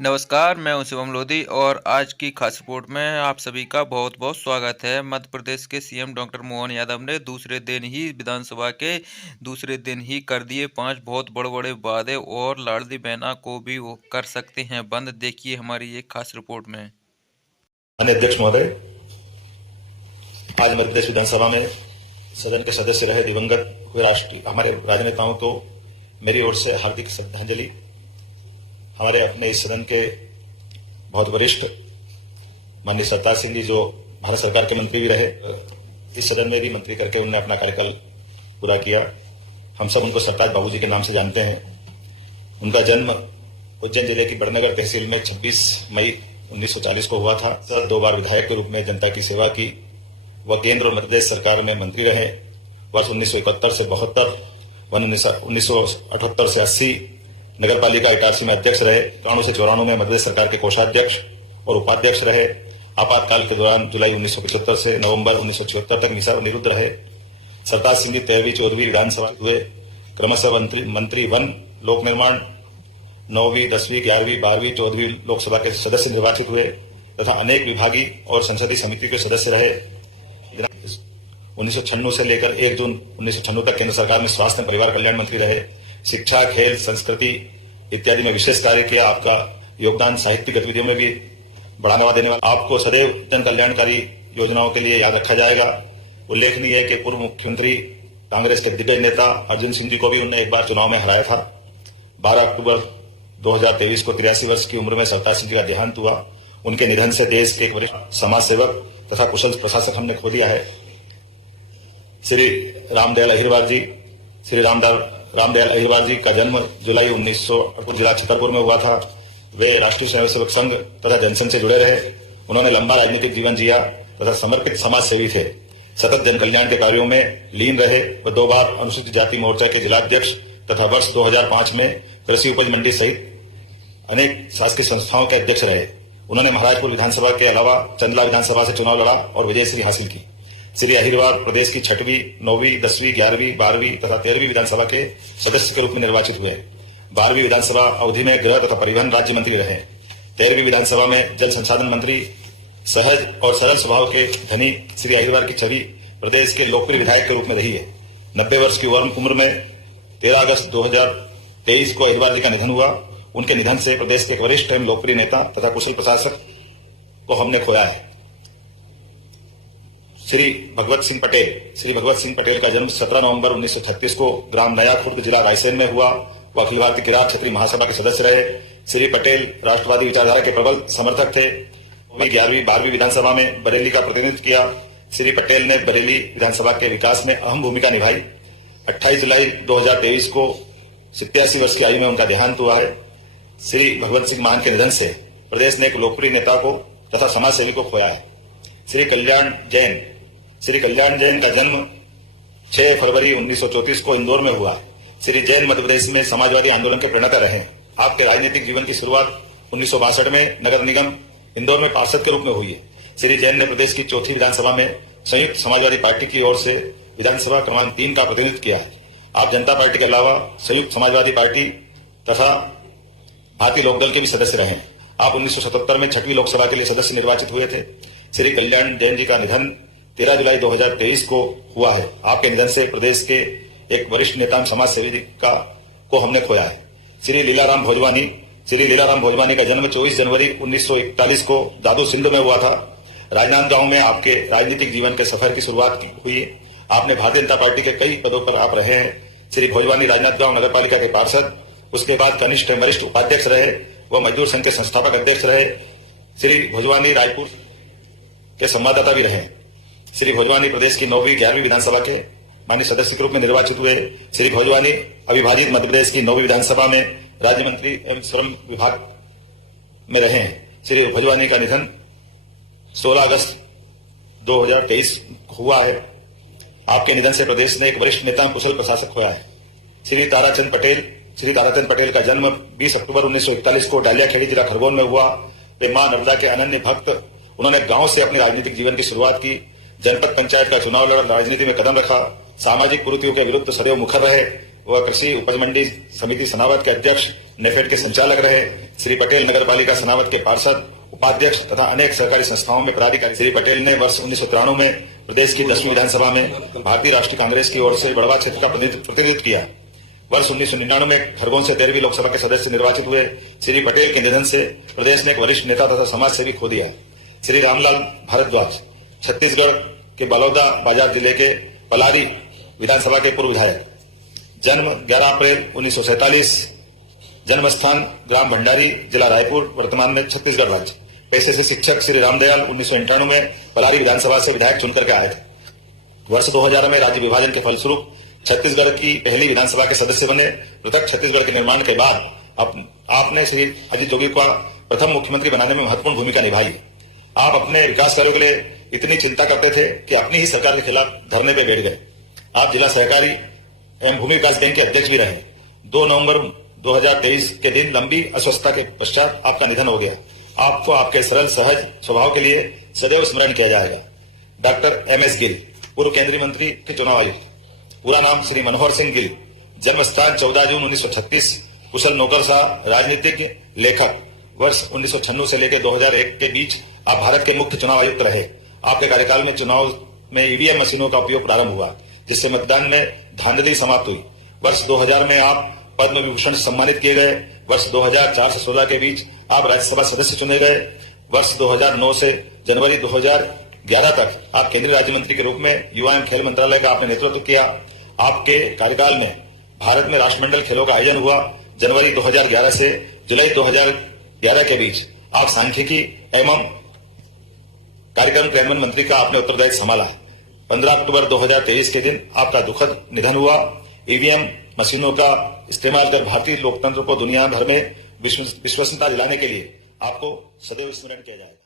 नमस्कार, मैं हूं शिवम लोधी और आज की खास रिपोर्ट में आप सभी का बहुत-बहुत स्वागत है। मध्य प्रदेश के सीएम डॉक्टर मोहन यादव ने दूसरे दिन ही विधानसभा के दूसरे दिन ही कर दिए 5 बहुत बड़े-बड़े वादे और लाडली बहना को भी वो कर सकते हैं बंद। देखिए हमारी ये खास रिपोर्ट में। माननीय अध्यक्ष महोदय, आज मध्य प्रदेश विधानसभा में सदन के सदस्य रहे दिवंगत हुए राष्ट्रीय हमारे राजनेताओं को मेरी ओर से हार्दिक श्रद्धांजलि। हमारे अपने इस सदन के बहुत वरिष्ठ माननीय सरताज सिंह जी, जो भारत सरकार के मंत्री भी रहे, इस सदन में भी मंत्री करके उन्होंने अपना कार्यकाल पूरा किया। हम सब उनको सरताज बाबूजी के नाम से जानते हैं। उनका जन्म उज्जैन जिले की बड़नगर तहसील में 26 मई 1940 को हुआ था। 2 बार विधायक के रूप में जनता की सेवा की। वह केंद्र और मध्य प्रदेश सरकार में मंत्री रहे। वर्ष 1971 से 72, 1978 से 80 नगर पालिका इटारसी में अध्यक्ष रहे। 93 से 94 में मध्य प्रदेश सरकार के कोषाध्यक्ष और उपाध्यक्ष रहे। आपातकाल के दौरान जुलाई 1975 से नवंबर 1976 तक निशा निरुद्ध रहे। सरताज सिंह जी 13वीं 14वीं विधानसभा हुए, क्रमशः मंत्री वन, लोक निर्माण, 9वीं 10वीं 11वीं 12वीं 14वीं लोकसभा के सदस्य निर्वाचित हुए तथा अनेक विभागीय और संसदीय समिति के सदस्य रहे। 1996 से लेकर 1 जून 1996 तक केंद्र सरकार में स्वास्थ्य एवं परिवार कल्याण मंत्री रहे। शिक्षा, खेल, संस्कृति इत्यादि में विशेष कार्य किया। आपका योगदान साहित्यिक गतिविधियों में भी बढ़ावा देने वाला। आपको सदैव जन कल्याणकारी योजनाओं के लिए याद रखा जाएगा। उल्लेखनीय है कि पूर्व मुख्यमंत्री कांग्रेस के दिग्गज नेता अर्जुन सिंह जी को भी उन्होंने एक बार चुनाव में हराया था। 12 अक्टूबर 2023 को 83 वर्ष की उम्र में सरताज सिंह जी का देहांत हुआ। उनके निधन से देश के एक वरिष्ठ समाज सेवक तथा कुशल प्रशासक हमने खो दिया है। श्री रामदयाल अहिरवार जी का जन्म जुलाई 1968 जिला छतरपुर में हुआ था। वे राष्ट्रीय स्वयंसेवक संघ तथा जनसंघ से जुड़े रहे। उन्होंने लंबा राजनीतिक जीवन जिया तथा समर्पित समाज सेवी थे। सतत जन कल्याण के कार्यों में लीन रहे। वे 2 बार अनुसूचित जाति मोर्चा के जिलाध्यक्ष तथा वर्ष 2005 में कृषि उपज मंडी सहित अनेक शासकीय संस्थाओं के अध्यक्ष रहे। उन्होंने महाराजपुर विधानसभा के अलावा चंदला विधानसभा से चुनाव लड़ा और विजयश्री हासिल की। श्री अहिरवार प्रदेश की 6वीं, 9वीं, 10वीं, 11वीं, 12वीं तथा 13वीं विधानसभा के सदस्य के रूप में निर्वाचित हुए। 12वीं विधानसभा अवधि में गृह तथा परिवहन राज्य मंत्री रहे। 13वीं विधानसभा में जल संसाधन मंत्री। सहज और सरल स्वभाव के धनी श्री अहिरवार की छवि प्रदेश के लोकप्रिय विधायक के रूप में रही है। 90 वर्ष की उम्र में 13 अगस्त 2023 को अहिरवार जी का निधन हुआ। उनके निधन से प्रदेश के एक वरिष्ठ एवं लोकप्रिय नेता तथा कुशल प्रशासक को हमने खोया है। श्री भगवत सिंह पटेल का जन्म 17 नवंबर 1936 को ग्राम नया खुर्द जिला रायसेन में हुआ। वह अखिल भारतीय किरात क्षेत्रीय महासभा के सदस्य रहे। श्री पटेल राष्ट्रवादी विचारधारा के प्रबल समर्थक थे। 11वीं 12वीं विधानसभा में बरेली का प्रतिनिधित्व किया। श्री पटेल ने बरेली विधानसभा के विकास में अहम भूमिका निभाई। 28 जुलाई 2023 को 87 वर्ष की आयु में उनका देहांत हुआ है। श्री भगवत सिंह मान के निधन से प्रदेश ने एक लोकप्रिय नेता को तथा समाज सेवी को खोया है। श्री कल्याण जैन का जन्म 6 फरवरी 1934 को इंदौर में हुआ। श्री जैन मध्य प्रदेश में समाजवादी आंदोलन के प्रणेता रहे। आपके राजनीतिक जीवन की शुरुआत 1962 में नगर निगम इंदौर में पार्षद के रूप में हुई है। श्री जैन ने प्रदेश की 4थी विधानसभा में संयुक्त समाजवादी पार्टी की ओर से विधानसभा क्रमांक 3 का प्रतिनिधित्व किया है। आप जनता पार्टी के अलावा संयुक्त समाजवादी पार्टी तथा भारतीय लोकदल के भी सदस्य रहे। आप 1977 में 6वीं लोकसभा के लिए सदस्य निर्वाचित हुए थे। श्री कल्याण जैन जी का निधन 13 जुलाई 2023 को हुआ है। आपके निधन से प्रदेश के एक वरिष्ठ नेता समाज सेवी को हमने खोया है। श्री लीलाराम भोजवानी का जन्म 24 जनवरी 1941 को दादू सिंध में हुआ था। राजनांदगांव में आपके राजनीतिक जीवन के सफर की शुरुआत हुई है। आपने भारतीय जनता पार्टी के कई पदों पर आप रहे हैं। श्री भोजवानी राजनांदगांव नगर पालिका के पार्षद, उसके बाद कनिष्ठ वरिष्ठ उपाध्यक्ष रहे। वह मजदूर संघ के संस्थापक अध्यक्ष रहे। श्री भोजवानी रायपुर के संवाददाता भी रहे। श्री भोजवानी प्रदेश की 9वीं 11वीं विधानसभा के माननीय सदस्य के रूप में निर्वाचित हुए। श्री भोजवानी अविभाजित मध्य प्रदेश की 9वीं विधानसभा में राज्य मंत्री एवं श्रम विभाग में रहे हैं। श्री भोजवानी का निधन 16 अगस्त 2023 हुआ है। आपके निधन से प्रदेश ने एक वरिष्ठ नेता कुशल प्रशासक खोया है। श्री ताराचंद पटेल का जन्म 20 अक्टूबर 1941 को डालियाखेड़ी जिला खरगोन में हुआ। वे मां नर्मदा के अनन्य भक्त। उन्होंने गांव से अपने राजनीतिक जीवन की शुरुआत की। जनपद पंचायत का चुनाव लड़ राजनीति में कदम रखा। सामाजिक कुरीतियों के विरुद्ध सदैव मुखर रहे। व कृषि उपज मंडी समिति सनावद के अध्यक्ष, नेफेड के संचालक रहे। श्री पटेल नगर पालिका सनावद के पार्षद, उपाध्यक्ष तथा अनेक सहकारी संस्थाओं में पदाधिकारी। श्री पटेल ने वर्ष 1993 में प्रदेश की 10वीं विधानसभा में भारतीय राष्ट्रीय कांग्रेस की ओर से बड़वा क्षेत्र का प्रतिनिधित्व किया। वर्ष 1999 में खरगोन से 13वीं लोकसभा के सदस्य निर्वाचित हुए। श्री पटेल के निधन से प्रदेश ने एक वरिष्ठ नेता तथा समाज सेवी खो दिया। श्री रामलाल भारद्वाज छत्तीसगढ़ के बलौदा बाजार जिले के पलारी विधानसभा के पूर्व विधायक। जन्म 11 अप्रैल 1947। जन्म स्थान ग्राम भंडारी, जिला रायपुर, वर्तमान में छत्तीसगढ़ राज्य। पेशे से शिक्षक। श्री रामदयाल 1991 में पलारी विधानसभा से विधायक चुनकर के आए थे। वर्ष 2000 में राज्य विभाजन के फलस्वरूप छत्तीसगढ़ की पहली विधानसभा के सदस्य बने। पृथक छत्तीसगढ़ के निर्माण के बाद आपने श्री अजीत जोगी को प्रथम मुख्यमंत्री बनाने में महत्वपूर्ण भूमिका निभाई। आप अपने विकास कार्यों के लिए इतनी चिंता करते थे कि अपनी ही सरकार के खिलाफ धरने पे बैठ गए। आप जिला सहकारी एवं भूमि विकास बैंक के अध्यक्ष भी रहे। 2 नवंबर 2023 के दिन लंबी अस्वस्थता के पश्चात आपका निधन हो गया। आपको आपके सरल सहज स्वभाव के लिए सदैव स्मरण किया जाएगा। डॉक्टर MS गिल, पूर्व केंद्रीय मंत्री के चुनाव आयुक्त। पूरा नाम श्री मनोहर सिंह गिल। जन्म स्थान 14 जून 1936। कुशल नौकरशाह, राजनीतिज्ञ, लेखक। वर्ष 1996 से लेकर 2001 के बीच आप भारत के मुख्य चुनाव आयुक्त रहे। आपके कार्यकाल में चुनाव में EVM मशीनों का उपयोग प्रारंभ हुआ, जिससे मतदान में धांधली समाप्त हुई। वर्ष 2000 में आप पद्म विभूषण से सम्मानित किए गए। वर्ष 2004 से 2016 के बीच आप राज्यसभा सदस्य चुने गए। वर्ष 2009 से जनवरी 2011 तक आप केंद्रीय राज्य मंत्री के रूप में युवा एवं खेल मंत्रालय का आपने नेतृत्व किया। आपके कार्यकाल में भारत में राष्ट्रमंडल खेलों का आयोजन हुआ। जनवरी 2011 से जुलाई 2011 के बीच आप सांख्यिकी एवं कार्यक्रम क्रियान्वयन मंत्री का आपने उत्तरदायित्व संभाला। 15 अक्टूबर 2023 के दिन आपका दुखद निधन हुआ। EVM मशीनों का इस्तेमाल कर भारतीय लोकतंत्र को दुनिया भर में विश्वसनीयता दिलाने के लिए आपको सदैव स्मरण किया जाएगा।